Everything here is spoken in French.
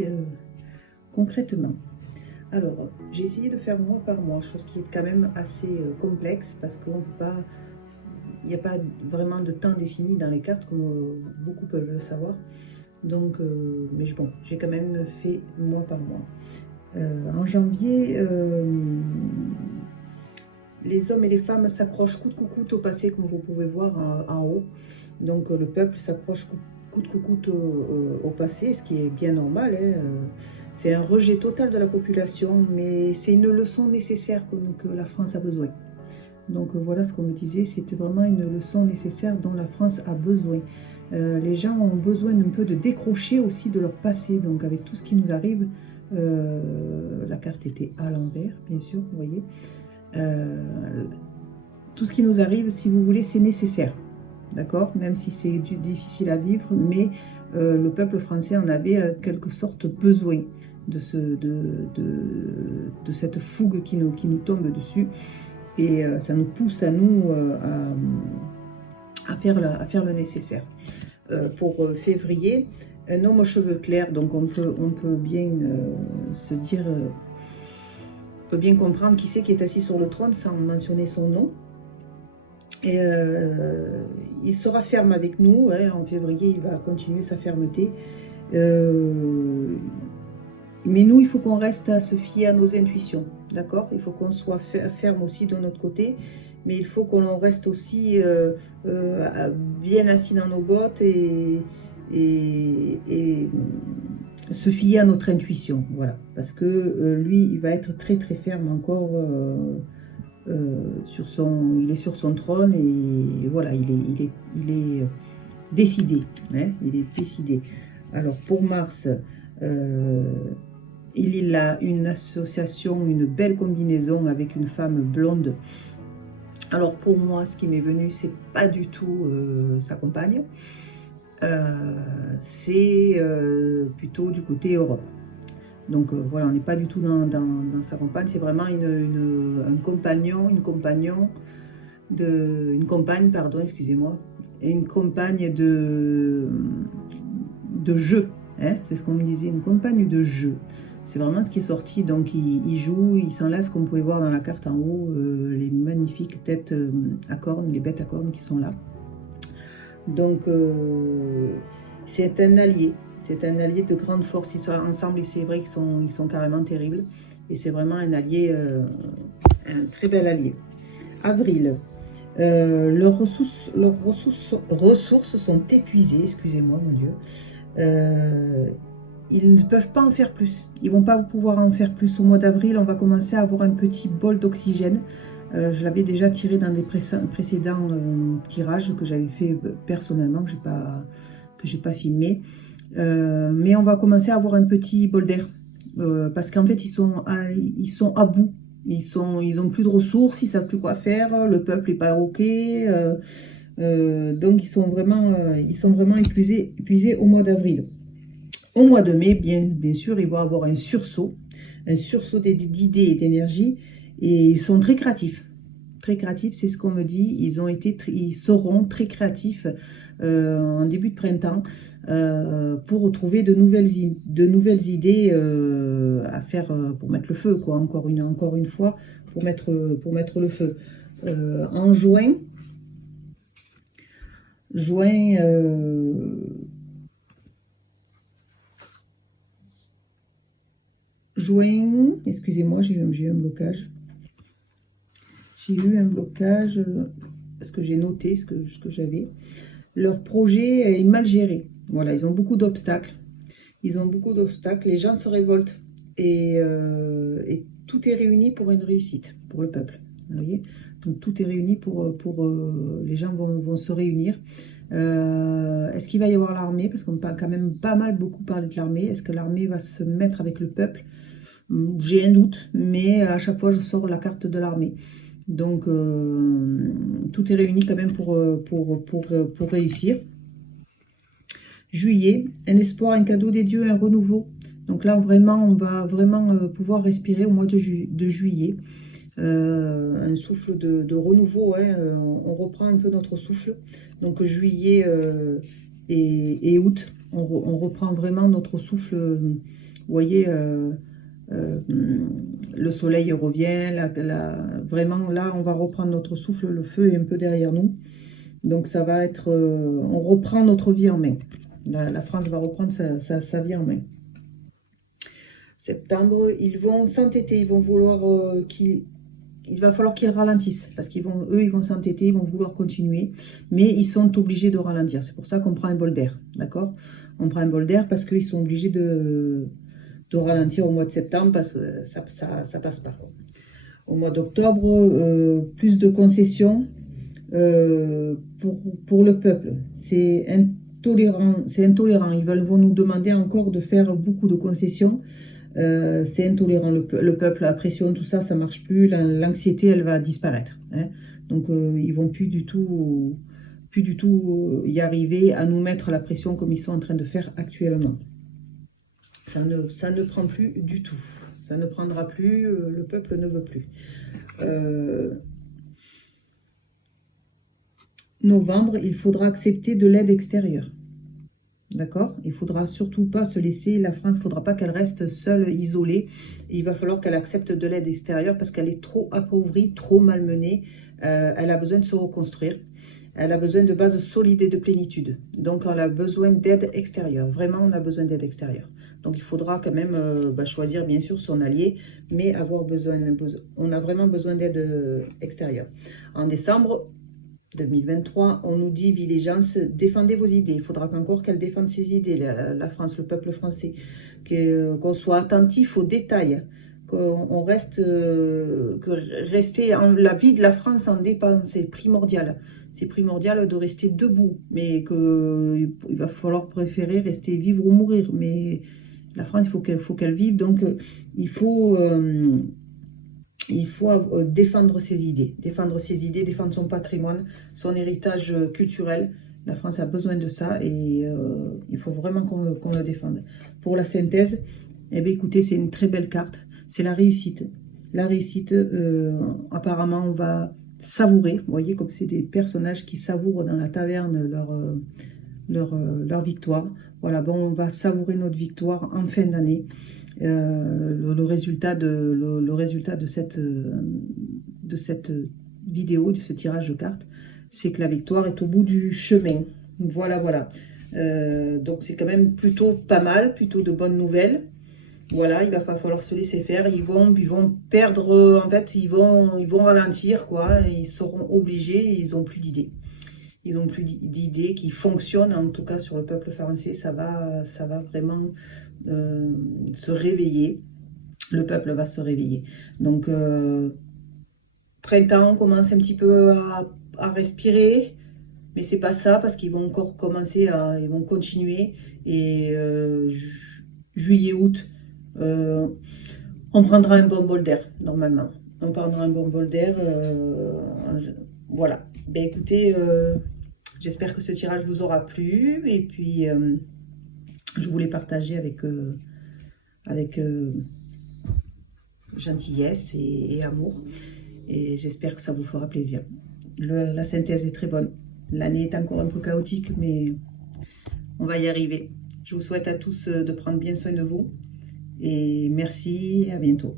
Euh, concrètement. Alors, j'ai essayé de faire mois par mois, chose qui est quand même assez complexe parce qu'on peut pas, il n'y a pas vraiment de temps défini dans les cartes, comme beaucoup peuvent le savoir. Donc, mais bon, j'ai quand même fait mois par mois. En janvier, les hommes et les femmes s'accrochent coûte que coûte au passé, comme vous pouvez voir en haut. Donc, le peuple s'accroche coûte que coûte au passé, ce qui est bien normal. C'est un rejet total de la population, mais c'est une leçon nécessaire que la France a besoin. Donc voilà ce qu'on me disait, c'était vraiment une leçon nécessaire dont la France a besoin. Les gens ont besoin un peu de décrocher aussi de leur passé, donc avec tout ce qui nous arrive, la carte était à l'envers, bien sûr, vous voyez. Tout ce qui nous arrive, si vous voulez, c'est nécessaire, d'accord? Même si c'est difficile à vivre, mais le peuple français en avait quelque sorte besoin de cette fougue qui nous tombe dessus. Et ça nous pousse à nous à faire le nécessaire. Pour février, un homme aux cheveux clairs, donc on peut bien se dire, on peut bien comprendre qui c'est qui est assis sur le trône sans mentionner son nom. Et il sera ferme avec nous, hein, en février il va continuer sa fermeté. Mais nous, il faut qu'on reste à se fier à nos intuitions, d'accord? Il faut qu'on soit ferme aussi de notre côté, mais il faut qu'on reste aussi bien assis dans nos bottes et se fier à notre intuition, voilà. Parce que lui, il va être très très ferme encore il est sur son trône et voilà, il est décidé, hein, il est décidé. Alors pour Mars, il a une association, une belle combinaison avec une femme blonde. Alors pour moi, ce qui m'est venu, c'est pas du tout sa compagne. C'est plutôt du côté Europe. Donc voilà, on n'est pas du tout dans sa compagne. C'est vraiment un compagnon, une compagne, pardon, excusez-moi, une compagne de jeu. Hein, c'est ce qu'on me disait, une compagne de jeu. C'est vraiment ce qui est sorti. Donc, il joue, il s'enlace, comme vous pouvez voir dans la carte en haut, les magnifiques têtes à cornes, les bêtes à cornes qui sont là. Donc, c'est un allié. C'est un allié de grande force. Ils sont ensemble et c'est vrai qu'ils sont carrément terribles. Et c'est vraiment un allié, un très bel allié. Avril. Leurs ressources sont épuisées, excusez-moi, mon Dieu. Ils ne peuvent pas en faire plus. Ils ne vont pas pouvoir en faire plus. Au mois d'avril, on va commencer à avoir un petit bol d'oxygène. Je l'avais déjà tiré dans des précédents tirages que j'avais fait personnellement, que j'ai pas filmé. Mais on va commencer à avoir un petit bol d'air. Parce qu'en fait, ils sont à bout. Ils ont plus de ressources, ils savent plus quoi faire. Le peuple n'est pas OK. Donc, ils sont vraiment épuisés au mois d'avril. Au mois de mai, bien sûr, ils vont avoir un sursaut d'idées et d'énergie, et ils sont très créatifs. Très créatifs, c'est ce qu'on me dit. Ils seront très créatifs en début de printemps pour trouver de nouvelles idées à faire pour mettre le feu, quoi. Encore une fois, pour mettre le feu. En juin, excusez-moi, j'ai eu un blocage. J'ai eu un blocage parce que j'ai noté ce que j'avais. Leur projet est mal géré. Voilà, ils ont beaucoup d'obstacles. Les gens se révoltent et tout est réuni pour une réussite, pour le peuple. Vous voyez? Donc tout est réuni pour les gens vont se réunir. Est-ce qu'il va y avoir l'armée? Parce qu'on peut quand même pas mal beaucoup parler de l'armée. Est-ce que l'armée va se mettre avec le peuple? J'ai un doute, mais à chaque fois je sors la carte de l'armée. Donc tout est réuni quand même pour réussir. Juillet, un espoir, un cadeau des dieux, un renouveau. Donc là vraiment, on va vraiment pouvoir respirer au mois de juillet. Un souffle de renouveau, hein, on reprend un peu notre souffle. Donc juillet et août, on reprend vraiment notre souffle Vous voyez, le soleil revient, vraiment là, on va reprendre notre souffle, le feu est un peu derrière nous. Donc ça va être, on reprend notre vie en main. La France va reprendre sa vie en main. Septembre, ils vont s'entêter, ils vont vouloir il va falloir qu'ils ralentissent, parce eux, ils vont s'entêter, ils vont vouloir continuer, mais ils sont obligés de ralentir. C'est pour ça qu'on prend un bol d'air, d'accord? On prend un bol d'air parce qu'ils sont obligés de ralentir au mois de septembre, parce que ça passe pas. Au mois d'octobre, plus de concessions pour le peuple. C'est intolérant, ils vont nous demander encore de faire beaucoup de concessions. C'est intolérant, le peuple, la pression, tout ça, ça marche plus, l'anxiété, elle va disparaître. Hein. Donc, ils vont plus du tout y arriver à nous mettre la pression comme ils sont en train de faire actuellement. Ça ne prend plus du tout. Ça ne prendra plus, le peuple ne veut plus. Novembre, il faudra accepter de l'aide extérieure. D'accord? Il ne faudra surtout pas se laisser, la France, il ne faudra pas qu'elle reste seule, isolée. Il va falloir qu'elle accepte de l'aide extérieure parce qu'elle est trop appauvrie, trop malmenée. Elle a besoin de se reconstruire. Elle a besoin de bases solides et de plénitude. Donc, on a besoin d'aide extérieure. Vraiment, on a besoin d'aide extérieure. Donc, il faudra quand même choisir, bien sûr, son allié, mais on a vraiment besoin d'aide extérieure. En décembre 2023, on nous dit, Villégiance, défendez vos idées. Il faudra qu'encore qu'elle défende ses idées, la France, le peuple français. Qu'on soit attentif aux détails. Qu'on reste, la vie de la France en dépend, c'est primordial. C'est primordial de rester debout, mais il va falloir préférer rester vivre ou mourir. Mais la France, il faut qu'elle vive, donc il faut défendre ses idées, défendre son patrimoine, son héritage culturel. La France a besoin de ça et il faut vraiment qu'on le défende. Pour la synthèse, eh bien, écoutez, c'est une très belle carte. C'est la réussite. La réussite, apparemment, on va savourer. Vous voyez, comme c'est des personnages qui savourent dans la taverne leur victoire. Voilà, bon, on va savourer notre victoire en fin d'année. Le résultat de cette vidéo, de ce tirage de cartes, c'est que la victoire est au bout du chemin. Voilà, voilà. Donc c'est quand même plutôt pas mal, plutôt de bonnes nouvelles. Voilà, il va pas falloir se laisser faire. Ils vont perdre, en fait, ils vont ralentir, quoi. Ils seront obligés, ils n'ont plus d'idées. Ils n'ont plus d'idées qui fonctionnent, en tout cas sur le peuple français. Ça va vraiment se réveiller. Le peuple va se réveiller. Donc, printemps, on commence un petit peu à respirer. Mais c'est pas ça, parce qu'ils vont encore ils vont continuer. Et juillet, août, on prendra un bon bol d'air, normalement. On prendra un bon bol d'air. Voilà. Ben écoutez, j'espère que ce tirage vous aura plu. Et puis, je voulais partager avec gentillesse et amour. Et j'espère que ça vous fera plaisir. La synthèse est très bonne. L'année est encore un peu chaotique, mais on va y arriver. Je vous souhaite à tous de prendre bien soin de vous. Et merci, à bientôt.